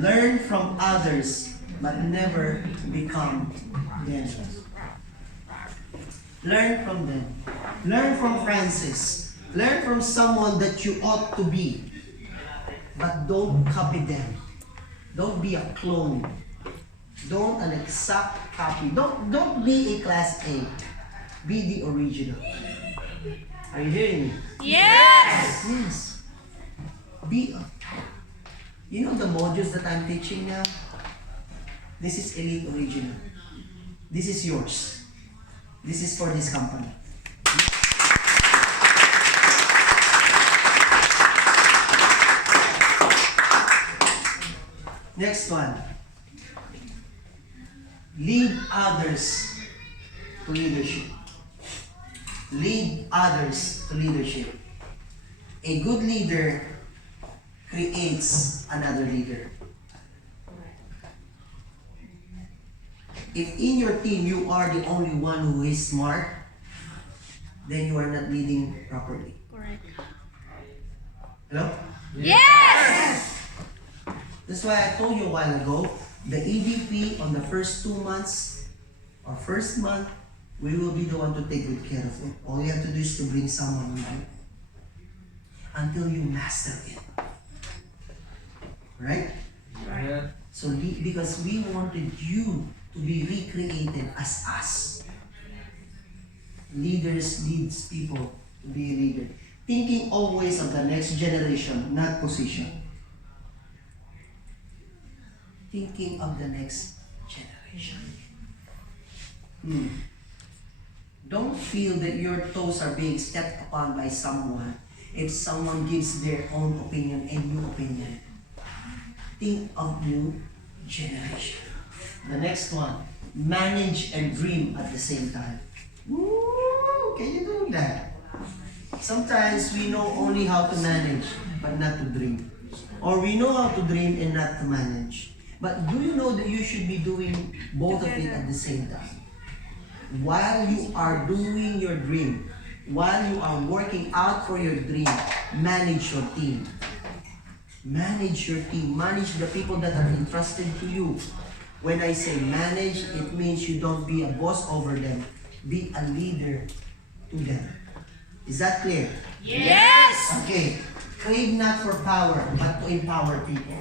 Learn from others but never become them. Learn from them. Learn from Francis. Learn from someone that you ought to be. But don't copy them. Don't be a clone. Don't an exact copy. Don't be a class A. Be the original. Are you hearing me? Yes. Yes. Be a... You know the modules that I'm teaching now? This is Elite Original. This is yours. This is for this company. Next one. Lead others to leadership. Lead others to leadership. A good leader creates another leader. If in your team you are the only one who is smart, then you are not leading properly. Correct. Hello? Yes. That's why I told you a while ago, the EVP on the first 2 months or first month, we will be the one to take good care of it. All you have to do is to bring someone with you until you master it. Right? Right. So because we wanted you to be recreated as us. Leaders leads people to be a leader. Thinking always of the next generation, not position. Thinking of the next generation. Don't feel that your toes are being stepped upon by someone if someone gives their own opinion and new opinion. Think of new generation. The next one, manage and dream at the same time. Woo! Can you do that? Sometimes we know only how to manage, but not to dream. Or we know how to dream and not to manage. But do you know that you should be doing both of it at the same time? While you are doing your dream, while you are working out for your dream, manage your team. Manage your team. Manage the people that are entrusted to you. When I say manage, it means you don't be a boss over them. Be a leader to them. Is that clear? Yes. Okay. Crave not for power, but to empower people.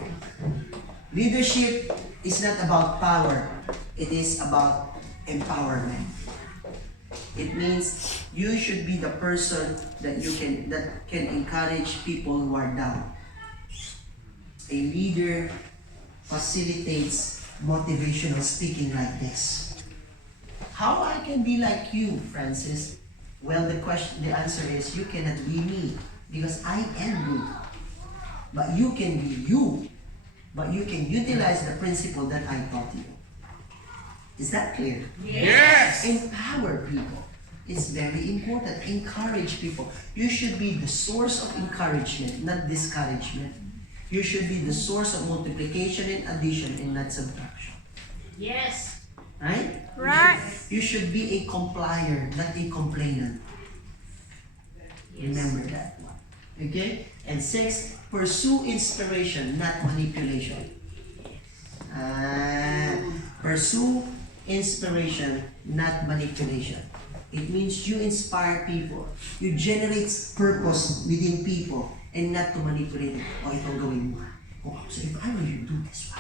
Leadership is not about power. It is about empowerment. It means you should be the person that can encourage people who are down. A leader facilitates motivational speaking like this. How I can be like you, Francis? Well, the answer is you cannot be me because I am me. But you can be you. But you can utilize the principle that I taught you. Is that clear? Yes. Empower people. It's very important. Encourage people. You should be the source of encouragement, not discouragement. You should be the source of multiplication and addition and not subtraction. Yes. Right? Right. You should be a complier, not a complainant. Remember that one. Okay? And 6, pursue inspiration, not manipulation. Pursue inspiration, not manipulation. It means you inspire people. You generate purpose within people and not to manipulate it. Oh, itong gawin mo. Oh, so if I were you, do this one.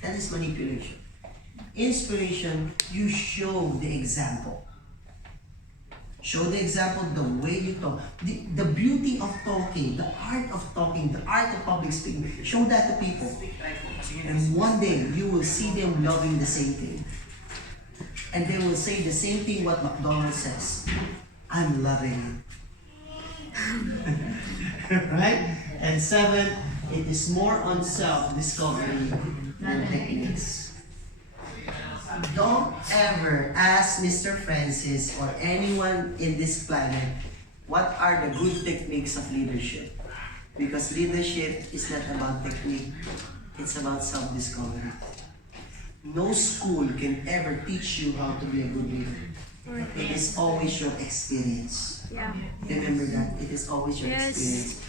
That is manipulation. Inspiration, you show the example. Show the example, the way you talk, the beauty of talking, the art of talking, the art of public speaking. Show that to people. And one day, you will see them loving the same thing. And they will say the same thing what McDonald's says. I'm loving it. Right? And 7, it is more on self-discovery than techniques. Don't ever ask Mr. Francis or anyone in this planet what are the good techniques of leadership. Because leadership is not about technique, it's about self-discovery. No school can ever teach you how to be a good leader. It is always your experience. Yeah. Remember that, it is always your Yes. experience.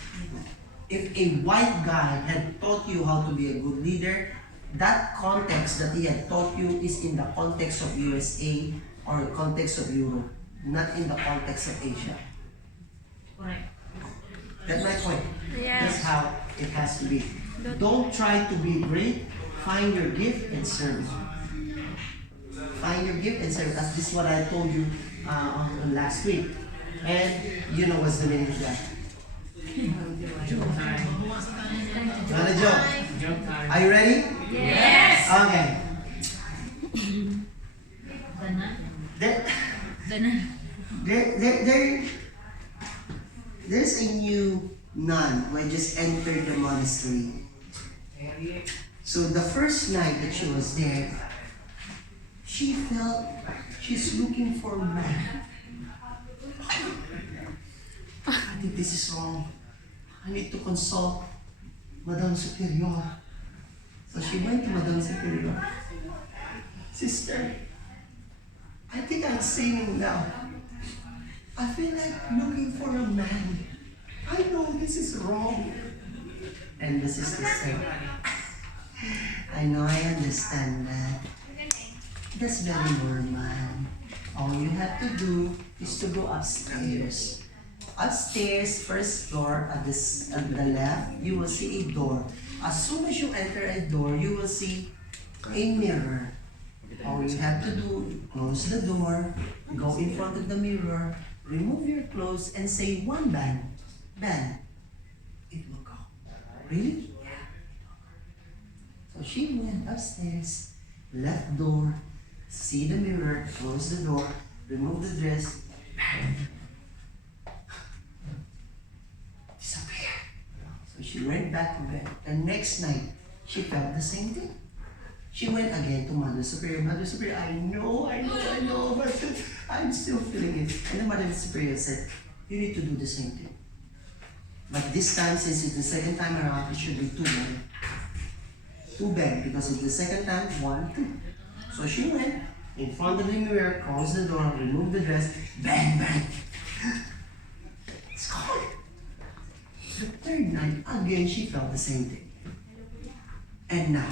If a white guy had taught you how to be a good leader, that context that he had taught you is in the context of USA or context of Europe, not in the context of Asia. Correct. That's my point. Yes. That's how it has to be. Don't try to be great. Find your gift and serve. Find your gift and serve. That's this is what I told you on last week. And you know what's the meaning of that. Not a joke. Are you ready? Yes. Okay. Ganan. There, Ganan. there's a new nun who had just entered the monastery. So the first night that she was there, she felt she's looking for a man. I think this is wrong. I need to consult Madame Superior. So she went to Madame Superior. Sister, I think I'm saying now. I feel like looking for a man. I know this is wrong. And the sister said, I know, I understand that. That's very normal. All you have to do is to go upstairs. Upstairs, first floor, at the left, you will see a door. As soon as you enter a door, you will see a mirror. All you have to do, close the door, go in front of the mirror, remove your clothes, and say one bang. Bang. It will go. Really? Yeah. So she went upstairs, left door, see the mirror, close the door, remove the dress, bang. Disappear. So she went back to bed. And next night, she felt the same thing. She went again to Mother Superior. Mother Superior, I know, but I'm still feeling it. And the Mother Superior said, you need to do the same thing. But this time, since it's the second time around, it should be 2 men. 2 men, because it's the second time, 1, 2. So she went in front of the mirror, closed the door, removed the dress, bang, bang. It's gone. The third night, again, she felt the same thing. And now,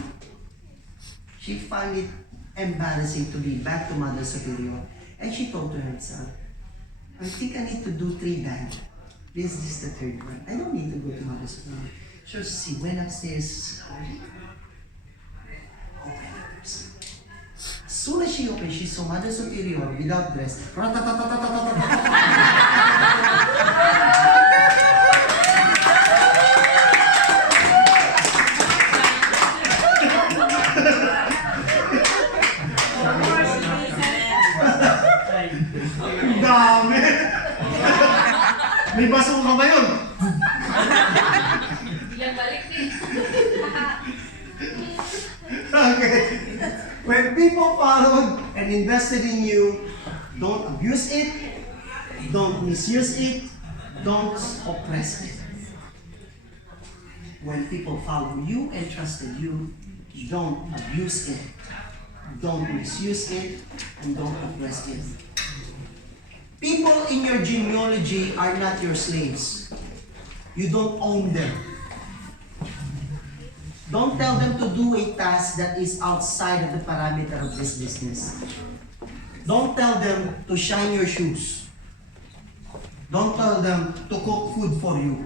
she found it embarrassing to be back to Mother Superior. And she told to herself, I think I need to do 3 bands. This is the 3rd one. I don't need to go to Mother Superior. So she went upstairs. Opened the doors. As soon as she opened, she saw Mother Superior without dress. Dami! May baso ka ba yun? Bilang balik din. Okay. When people followed and invested in you, don't abuse it, don't misuse it, don't oppress it. When people follow you and trusted you, don't abuse it, don't misuse it, and don't oppress it. People in your genealogy are not your slaves. You don't own them. Don't tell them to do a task that is outside of the parameter of this business. Don't tell them to shine your shoes. Don't tell them to cook food for you.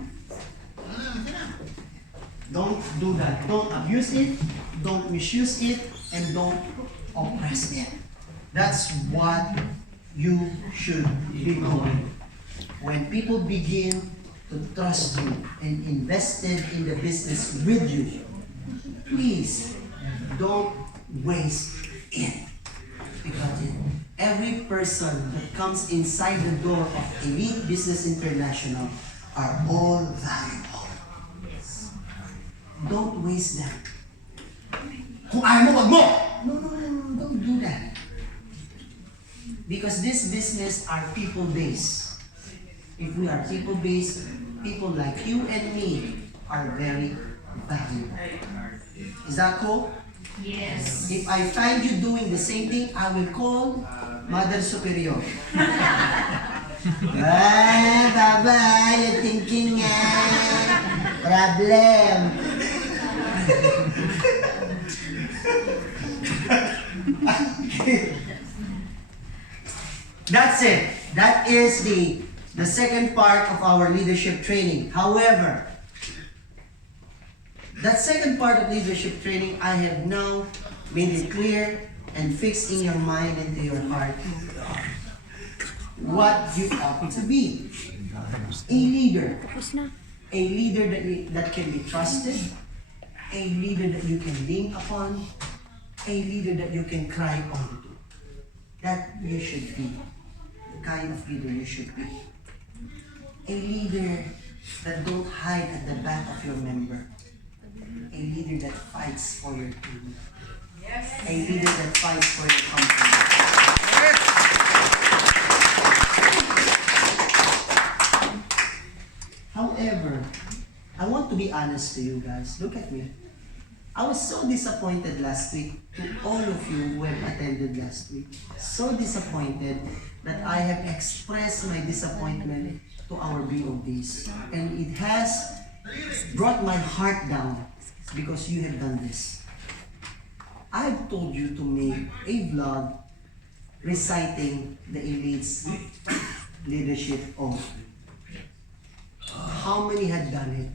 Don't do that. Don't abuse it, don't misuse it, and don't oppress them. That's what you should be doing. When people begin to trust you and invested in the business with you, please don't waste it. Because every person that comes inside the door of Elite Business International are all valuable. Don't waste them. Kung ayaw mo, wag mo! No, don't do that. Because this business are people-based. If we are people-based, people like you and me are very valuable. Is that cool? Yes. If I find you doing the same thing, I will call Mother Superior. Ah, baba, you're thinking problem. That's it. That is the second part of our leadership training. However, that second part of leadership training, I have now made it clear and fixed in your mind and to your heart what you ought to be. A leader. A leader that can be trusted. A leader that you can lean upon. A leader that you can cry on to. That you should be. The kind of leader you should be. A leader that don't hide at the back of your member. A leader that fights for your team. A leader that fights for your company. However, I want to be honest to you guys. Look at me. I was so disappointed last week to all of you who have attended last week. So disappointed that I have expressed my disappointment to our BODs. And it has brought my heart down because you have done this. I've told you to make a vlog reciting the Elite's leadership oath. How many had done it?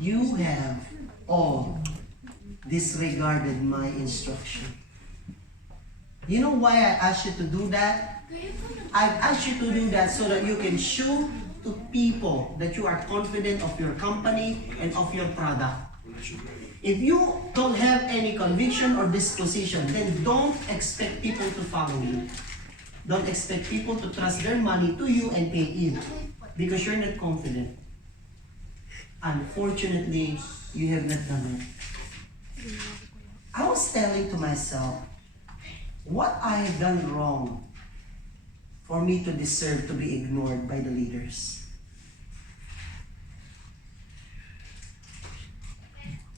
You have all disregarded my instruction. You know why I asked you to do that? I've asked you to do that so that you can show to people that you are confident of your company and of your product. If you don't have any conviction or disposition, then don't expect people to follow you. Don't expect people to trust their money to you and pay in because you're not confident. Unfortunately, you have not done it. I was telling to myself, what I have done wrong for me to deserve to be ignored by the leaders.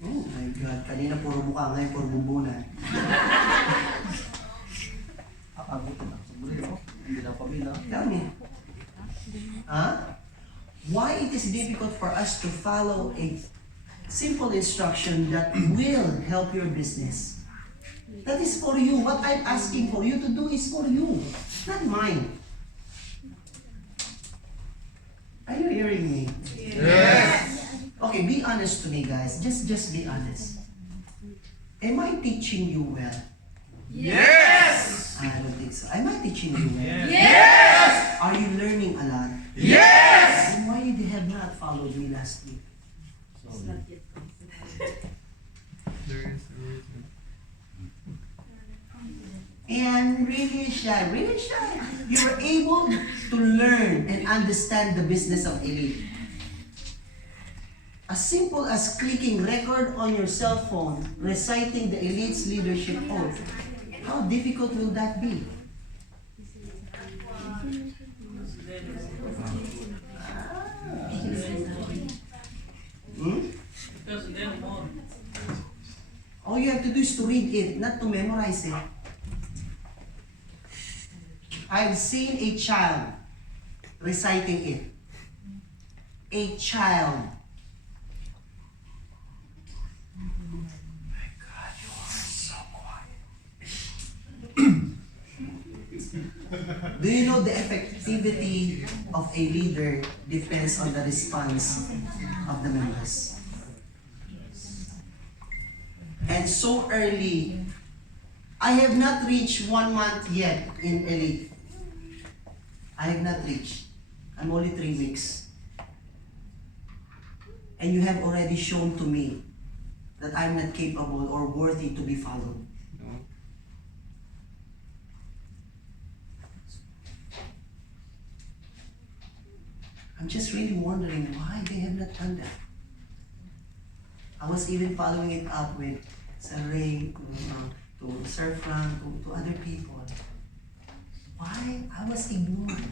Oh my God, kanina puro mukha, ngayon puro bumbunan. Tell me. Huh? Why it is difficult for us to follow a simple instruction that will help your business? That is for you. What I'm asking for you to do is for you, not mine. Are you hearing me? Yes. Okay, be honest to me, guys. Just be honest. Am I teaching you well? Yes. I don't think so. Am I teaching you well? Yes. Are you learning a lot? Yes. Then why you have not followed me last week? And really shy. You were able to learn and understand the business of Elite. As simple as clicking record on your cell phone, reciting the Elite's leadership oath. How difficult will that be? All you have to do is to read it, not to memorize it. I've seen a child reciting it. A child. My God, you are so quiet. Do you know the effectivity of a leader depends on the response of the members? and so early. I have not reached 1 month yet in elite. I have not reached. I'm only 3 weeks. And you have already shown to me that I'm not capable or worthy to be followed. I'm just really wondering why they have not done that. I was even following it up with Saray, to Sir Frank, to other people. Why? I was ignored.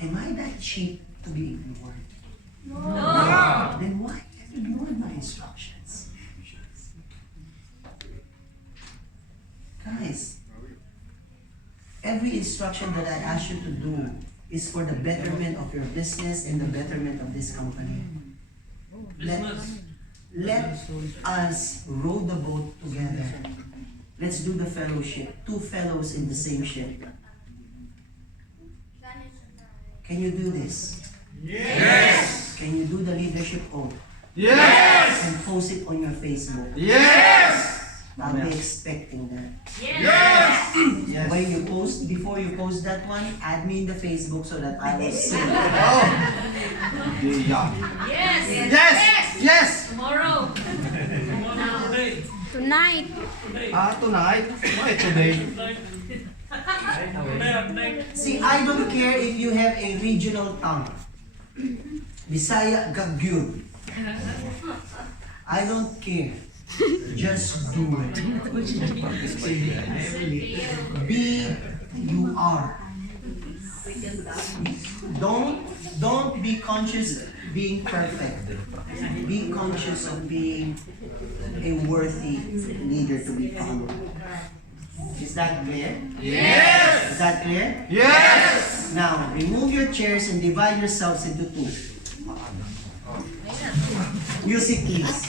Am I that cheap to be ignored? No. Then why have you ignored my instructions? Guys, every instruction that I ask you to do is for the betterment of your business and the betterment of this company. Let us row the boat together. Let's do the fellowship. 2 fellows in the same ship. Can you do this? Yes. Can you do the leadership oath? Yes. And post it on your Facebook? Yes. I'll be expecting that. Yes. Yes. When you post, before you post that one, add me in the Facebook so that I will see. Oh. Yeah. Yes. Yes. Yes. Tomorrow. Tonight. Tonight. Why today? See, I don't care if you have a regional tongue. Bisaya, Gagyud. I don't care. Just do it. Be you are. Don't be conscious being perfect. Be conscious of being a worthy leader to be followed. Is that clear? Yes. Is that clear? Yes. Now, remove your chairs and divide yourselves into 2. Music, please.